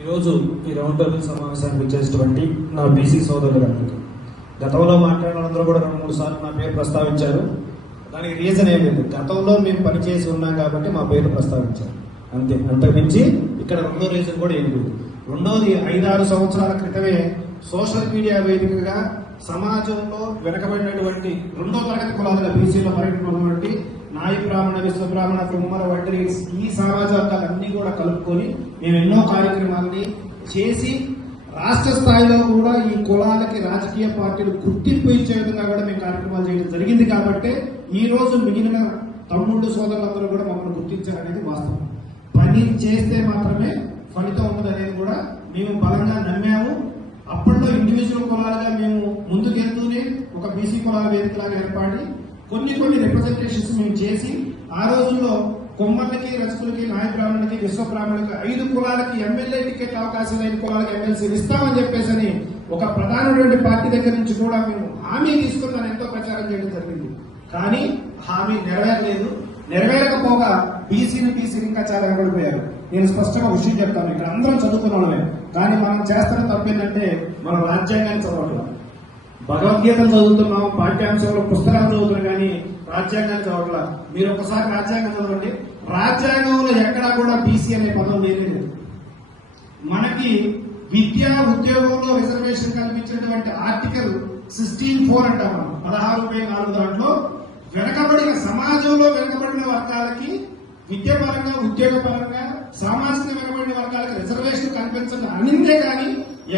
ఈరోజు ఈ round table సమావేశానికి వచ్చేటువంటి నా బీసీ సోదరులందరికీ. గతంలో మాట్లాడిన వాళ్ళందరూ కూడా రెండు మూడు సార్లు నా పేరు ప్రస్తావించారు. దానికి రీజన్ ఏం లేదు. గతంలో మేము పనిచేసి ఉన్నాం కాబట్టి మా పేరు ప్రస్తావించారు. అంతే. అంతకుమించి ఇక్కడ రెండో రీజన్ కూడా ఏం లేదు. రెండోది ఐదారు సంవత్సరాల క్రితమే సోషల్ మీడియా వేదికగా సమాజంలో వెనకబడినటువంటి రెండో తరగతి కులాలుగా బీసీలో పరిగణించినటువంటి నాయి బ్రాహ్మణ విశ్వ బ్రాహ్మణ కుమ్మర వడ్డీ ఈ సమాజ అన్ని కూడా కలుపుకొని మేము ఎన్నో కార్యక్రమాలని చేసి రాష్ట్ర స్థాయిలో కూడా ఈ కులాలకి రాజకీయ పార్టీలు గుర్తింపు ఇచ్చే విధంగా కూడా మేము కార్యక్రమాలు చేయడం జరిగింది కాబట్టి ఈ రోజు మిగిలిన తమ్ముళ్ళు సోదరులందరూ కూడా మమ్మల్ని గుర్తించారనేది వాస్తవం. పని చేస్తే మాత్రమే ఫలితం ఉన్నదనేది కూడా మేము బలంగా నమ్మాము. అప్పట్లో ఇండివిజువల్ కులాలుగా మేము ముందుకెళ్తూనే ఒక బీసీ కులాల వేదికలాగా ఏర్పాటు కొన్ని కొన్ని రిప్రజెంటేషన్స్ మేము చేసి ఆ రోజుల్లో కొమ్మలకి రచకులకి నాయ బ్రాహ్మణులకి విశ్వ బ్రాహ్మణులకి ఐదు కులాలకి ఎమ్మెల్యే టికెట్ అవకాశం ఐదు కులాలకి ఎమ్మెల్సీ ఇస్తామని చెప్పేసి ఒక ప్రధానమైనటువంటి పార్టీ దగ్గర నుంచి కూడా మేము హామీ తీసుకుని ఎంతో ప్రచారం చేయడం జరిగింది. కానీ హామీ నెరవేరలేదు. నెరవేరకపోగా బీసీని బీసీని ఇంకా చాలా వెనకడిపోయారు నేను స్పష్టంగా విషయం చెప్తాను. ఇక్కడ అందరం చదువుకున్న వాళ్ళమే. కానీ మనం చేస్తున్న తప్పేంటంటే మనం రాజ్యాంగాన్ని చదవట్లేదు. భగవద్గీతను చదువుతున్నాం పాఠ్యాంశంలో పుస్తకాలు చదువుతున్నాం కానీ రాజ్యాంగాన్ని చదవట్లా? మీరు ఒకసారి రాజ్యాంగం చదవండి. రాజ్యాంగంలో ఎక్కడా కూడా బీసీ అనే పదం లేనే లేదు. మనకి విద్యా ఉద్యోగంలో రిజర్వేషన్ కల్పించినటువంటి ఆర్టికల్ సిక్స్టీన్ ఫోర్ అంటాం మనం. పదహారు వేల నాలుగు దాంట్లో వెనకబడిన సమాజంలో వెనకబడిన వర్గాలకి విద్యాపరంగా ఉద్యోగపరంగా సామాజిక వెనకబడిన వర్గాలకి రిజర్వేషన్ కల్పించడం అనిందే కానీ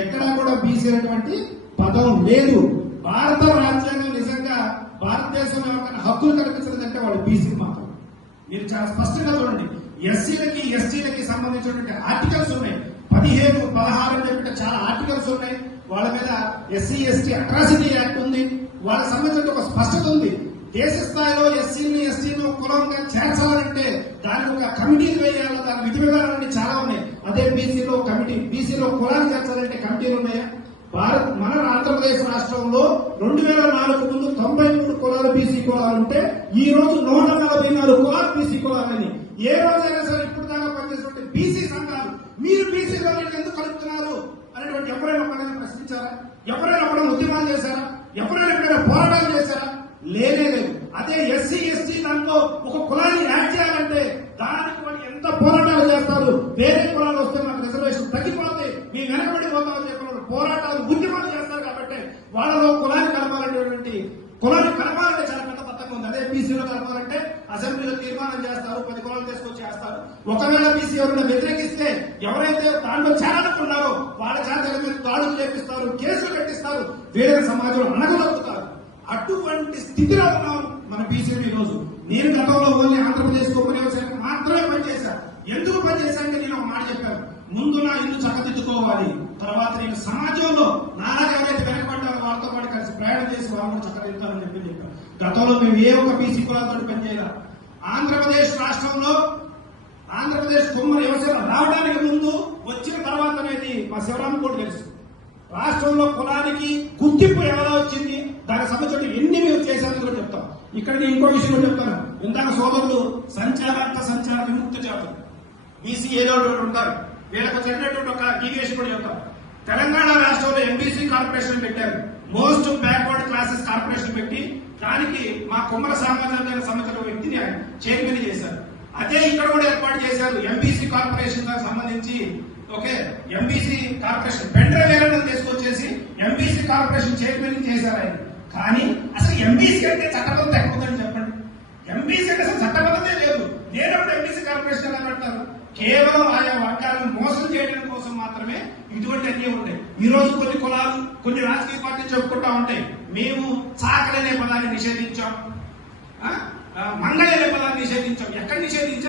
ఎక్కడా కూడా బీసీ అనేటువంటి పదం లేదు. భారత రాజ్యాంగం నిజంగా భారతదేశంలో ఎవరికైనా హక్కులు కల్పించలేదంటే వాళ్ళు బీసీ మాత్రం మీరు చాలా స్పష్టంగా చూడండి. ఎస్సీలకి ఎస్టీలకి సంబంధించినటువంటి ఆర్టికల్స్ ఉన్నాయి. పదిహేను పదహారు అని చెప్పిన చాలా ఆర్టికల్స్ ఉన్నాయి. వాళ్ళ మీద ఎస్సీ ఎస్టీ అట్రాసిటీ యాక్ట్ ఉంది. వాళ్ళకి సంబంధించిన ఒక స్పష్టత ఉంది. దేశ స్థాయిలో ఎస్సీని ఎస్టీని కులంగా చేర్చాలంటే దానికి ఒక కమిటీలు వేయాలి దాని విధి విధానాలన్నీ చాలా ఉన్నాయి. అదే బీసీలో కమిటీ బీసీలో కులాన్ని చేర్చాలంటే కమిటీలు ఉన్నాయా? భారత్ మన ఆంధ్రప్రదేశ్ రాష్ట్రంలో రెండు వేల నాలుగు ముందు తొంభై మూడు కులాలు బీసీ కులాలు ఉంటే ఈ రోజు నూట నలభై నాలుగు కులాలు బీసీ కులాలని. ఏ రోజైనా సరే ఇప్పుడు దాకా పనిచేసినటువంటి బీసీ సంఘాలు మీరు బీసీ వాళ్ళని ఎందుకు కలుపుతున్నారు అనేటువంటి ఎవరైనా ఎప్పుడైనా ప్రశ్నించారా? ఎవరైనా ఎప్పుడైనా ఉద్యమాలు చేశారా? ఎవరైనా ఎప్పుడైనా పోరాటాలు చేశారా? లేనే లేదు అదే ఎస్సీ ఎస్టీ దాంట్లో ఒక కులాన్ని యాడ్ చేయాలంటే దానికి వాళ్ళు ఎంత పోరాటాలు చేస్తారు వేరే కులాలు వస్తే మనకు రిజర్వేషన్ తగ్గిపోతే మీ వెనకబడి పోతామని చెప్పిన పోరాటాలు ఉద్యమాలు చేస్తారు కాబట్టి వాళ్ళలో కులాన్ని కలపాలనేటువంటి కులాన్ని కలపాలంటే చాలా పెద్ద పథకం ఉంది. అదే బీసీలో కలపాలంటే అసెంబ్లీలో తీర్మానం చేస్తారు పది కులాలు తీసుకొచ్చి చేస్తారు ఒకవేళ బీసీ ఎవరైనా వ్యతిరేకిస్తే ఎవరైతే దాంట్లో చేరాలనుకున్నారో వాళ్ళ చేత మీద దాడులు చేపిస్తారు కేసులు కట్టిస్తారు వేరే సమాజంలో అనగదొక్కుతారు అటువంటి స్థితిలో ఉన్నాం మన బీసీలు ఈరోజు. నేను గతంలో ఓన్లీ ఆంధ్రప్రదేశ్ కొమ్మరి మాత్రం మాత్రమే పనిచేశాను ఎందుకు పనిచేశానంటే నేను ఒక మాట చెప్పాను ముందు నా ఇల్లు చక్కదిద్దుకోవాలి. తర్వాత నేను సమాజంలో నాలాగా ఎవరైతే వెనకబడ్డారో వాళ్ళతో పాటు కలిసి ప్రయాణం చేసి వాళ్ళని చక్కదిద్దాలని చెప్పి చెప్పాను గతంలో మేము ఏ ఒక్క బీసీ కులాలతో పనిచేయాల. ఆంధ్రప్రదేశ్ రాష్ట్రంలో ఆంధ్రప్రదేశ్ కుమ్మరి వ్యవసాయం రావడానికి ముందు వచ్చిన తర్వాత అనేది మా శివరామ్ కూడా తెలుసు. రాష్ట్రంలో కులానికి గుర్తింపు ఎలా వచ్చింది దానికి సంబంధించిన ఎన్ని మేము చేశామని కూడా చెప్తాం. ఇక్కడ నేను ఇంకో విషయం కూడా చెప్తాను. ఇందాక సోదరులు సంచారార్థ సంచార విముక్త జాతులు బీసీ ఏదో ఒకటి ఉంటారు. వీళ్ళకు జరిగినటువంటి ఒక డీవియేషన్ యొక్క తెలంగాణ రాష్ట్రంలో ఎంబీసీ కార్పొరేషన్ పెట్టారు. మోస్ట్ బ్యాక్వర్డ్ క్లాసెస్ కార్పొరేషన్ పెట్టి దానికి మా కుమ్మర సామాజిక సంబంధించిన వ్యక్తిని చైర్మన్ చేశారు. అదే ఇక్కడ కూడా ఏర్పాటు చేశారు ఎంబీసీ కార్పొరేషన్ దానికి సంబంధించి. ఓకే ఎంబీసీ కార్పొరేషన్ పెండ్ర వేలను తీసుకొచ్చేసి ఎంబీసీ కార్పొరేషన్ చైర్మన్ చేశారు ఆయన. కానీ అసలు ఎంబీసీ అంటే చట్టబద్ధత ఎక్కడుందని చెప్పండి. ఎంబీసీ అంటే అసలు చట్టబద్ధతే లేదు. లేనప్పుడు ఎంబీసీ కార్పొరేషన్ ఎలా పెడతారు కేవలం ఆయా వర్గాలను మోసం చేయడం కోసం మాత్రమే ఇటువంటి అన్ని ఉంటాయి. ఈ రోజు కొన్ని కులాలు కొన్ని రాజకీయ పార్టీలు చెప్పుకుంటా ఉంటాయి. మేము చాకలనే పదాన్ని నిషేధించాం. మంగళ అనే పదాన్ని నిషేధించాం. ఎక్కడ నిషేధించాం?